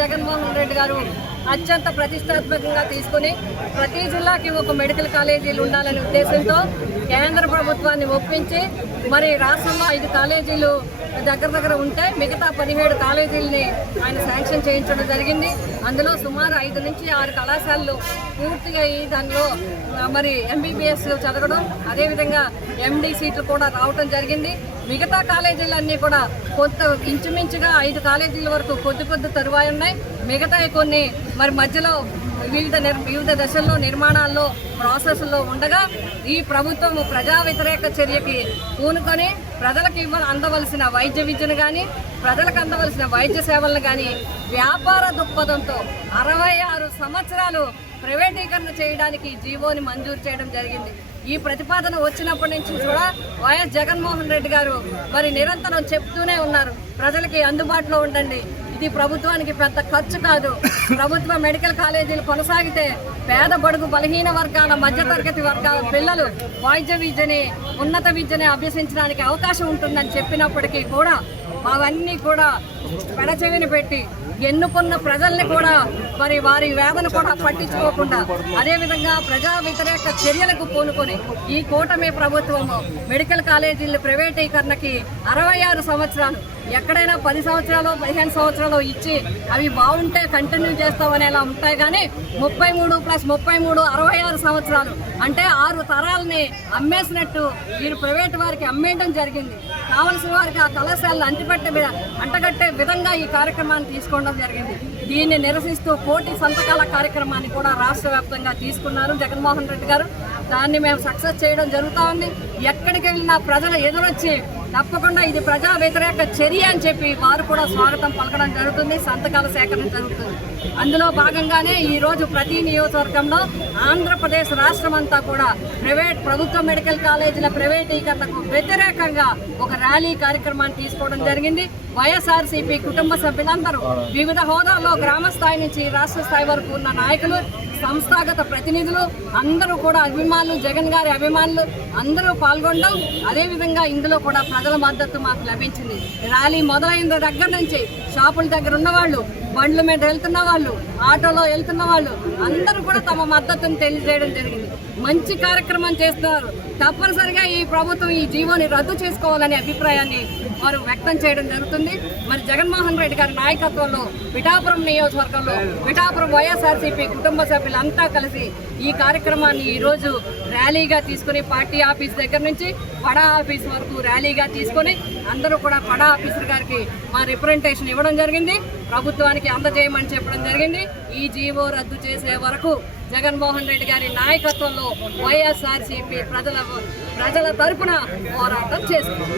జగన్మోహన్ రెడ్డి గారు అత్యంత ప్రతిష్టాత్మకంగా తీసుకుని ప్రతి జిల్లాకి ఒక మెడికల్ కాలేజీలు ఉండాలనే ఉద్దేశంతో కేంద్ర ప్రభుత్వాన్ని ఒప్పించి మరి రాష్ట్రంలో ఐదు కాలేజీలు దగ్గర దగ్గర ఉంటే మిగతా పదిహేడు కాలేజీలని ఆయన శాంక్షన్ చేయించడం జరిగింది. అందులో సుమారు ఐదు నుంచి ఆరు కళాశాలలు పూర్తిగా ఈ దానిలో మరి ఎంబీబీఎస్ చదవడం అదేవిధంగా ఎండి సీట్లు కూడా రావటం జరిగింది. మిగతా కాలేజీలన్నీ కూడా కొంత ఇంచుమించుగా ఐదు కాలేజీల వరకు కొద్ది కొద్ది తరువాయి ఉన్నాయి. మిగతా కొన్ని మరి మధ్యలో వివిధ నిర్ వివిధ దశల్లో నిర్మాణాల్లో ప్రాసెస్లో ఉండగా ఈ ప్రభుత్వం ప్రజా వ్యతిరేక చర్యకి పూనుకొని ప్రజలకు ఇవ్వ అందవలసిన వైద్య విద్యను కానీ ప్రజలకు అందవలసిన వైద్య సేవలను కానీ వ్యాపార దృక్పథంతో అరవై ఆరు సంవత్సరాలు ప్రైవేటీకరణ చేయడానికి జీవోని మంజూరు చేయడం జరిగింది. ఈ ప్రతిపాదన వచ్చినప్పటి నుంచి కూడా వైఎస్ జగన్మోహన్ రెడ్డి గారు మరి నిరంతరం చెప్తూనే ఉన్నారు. ప్రజలకి అందుబాటులో ఉండండి. ఇది ప్రభుత్వానికి పెద్ద ఖర్చు కాదు. ప్రభుత్వ మెడికల్ కాలేజీలు కొనసాగితే పేద బడుగు బలహీన వర్గాల మధ్యతరగతి వర్గాల పిల్లలు వైద్య విద్యని ఉన్నత విద్యని అభ్యసించడానికి అవకాశం ఉంటుందని చెప్పినప్పటికీ కూడా అవన్నీ కూడా పెడచెవిని పెట్టి ఎన్నుకున్న ప్రజల్ని కూడా మరి వారి వేదన కూడా పట్టించుకోకుండా అదేవిధంగా ప్రజా వ్యతిరేక చర్యలకు పూనుకొని ఈ కూటమి ప్రభుత్వము మెడికల్ కాలేజీల ప్రైవేటీకరణకి అరవై ఆరు సంవత్సరాలు ఎక్కడైనా పది సంవత్సరాలు పదిహేను సంవత్సరాలు ఇచ్చి అవి బాగుంటే కంటిన్యూ చేస్తామనేలా ఉంటాయి. కానీ ముప్పై మూడు ప్లస్ ముప్పై మూడు అరవై ఆరు సంవత్సరాలు అంటే ఆరు తరాలని అమ్మేసినట్టు వీరు ప్రైవేట్ వారికి అమ్మేయడం జరిగింది. కావలసిన వారికి ఆ కళాశాలను అంటిపెట్టే అంటగట్టే విధంగా ఈ కార్యక్రమాన్ని తీసుకోవడం జరిగింది. దీన్ని నిరసిస్తూ కోటి సంతకాల కార్యక్రమాన్ని కూడా రాష్ట్ర వ్యాప్తంగా తీసుకున్నారు జగన్మోహన్ రెడ్డి గారు. దాన్ని మేము సక్సెస్ చేయడం జరుగుతూ ఉంది. ఎక్కడికి వెళ్ళినా ప్రజలు ఎదురొచ్చి తప్పకుండా ఇది ప్రజా వ్యతిరేక చర్య అని చెప్పి వారు కూడా స్వాగతం పలకడం జరుగుతుంది. సంతకాల సేకరణ జరుగుతుంది. అందులో భాగంగానే ఈరోజు ప్రతి నియోజకవర్గంలో ఆంధ్రప్రదేశ్ రాష్ట్రం అంతా కూడా ప్రైవేట్ ప్రభుత్వ మెడికల్ కాలేజీల ప్రైవేటీకరణకు వ్యతిరేకంగా ఒక ర్యాలీ కార్యక్రమాన్ని తీసుకోవడం జరిగింది. వైఎస్ఆర్సీపీ కుటుంబ సభ్యులందరూ వివిధ హోదాల్లో గ్రామ స్థాయి నుంచి రాష్ట్ర స్థాయి వరకు ఉన్న నాయకులు సంస్థాగత ప్రతినిధులు అందరూ కూడా అభిమానులు జగన్ గారి అభిమానులు అందరూ పాల్గొనడం అదేవిధంగా ఇందులో కూడా ప్రజల మద్దతు మాకు లభించింది. ర్యాలీ మొదలైన దగ్గర నుంచి షాపుల దగ్గర ఉన్న వాళ్ళు బండ్ల మీద వెళ్తున్న వాళ్ళు ఆటోలో వెళ్తున్న వాళ్ళు అందరూ కూడా తమ మద్దతును తెలియజేయడం జరిగింది. మంచి కార్యక్రమం చేస్తున్నారు. తప్పనిసరిగా ఈ ప్రభుత్వం ఈ జీవోని రద్దు చేసుకోవాలనే అభిప్రాయాన్ని వారు వ్యక్తం చేయడం జరుగుతుంది. మరి జగన్మోహన్ రెడ్డి గారి నాయకత్వంలో పిఠాపురం నియోజకవర్గంలో పిఠాపురం వైఎస్ఆర్సీపీ కుటుంబ సభ్యులంతా కలిసి ఈ కార్యక్రమాన్ని ఈరోజు ర్యాలీగా తీసుకుని పార్టీ ఆఫీస్ దగ్గర నుంచి పడా ఆఫీస్ వరకు ర్యాలీగా తీసుకొని అందరూ కూడా పడా ఆఫీసర్ గారికి మా రిప్రజెంటేషన్ ఇవ్వడం జరిగింది. ప్రభుత్వానికి అందజేయమని చెప్పడం జరిగింది. ఈ జీవో రద్దు చేసే వరకు జగన్మోహన్ రెడ్డి గారి నాయకత్వంలో వైఎస్ఆర్సీపీ ప్రజల ప్రజల తరఫున పోరాటం చేస్తుంది.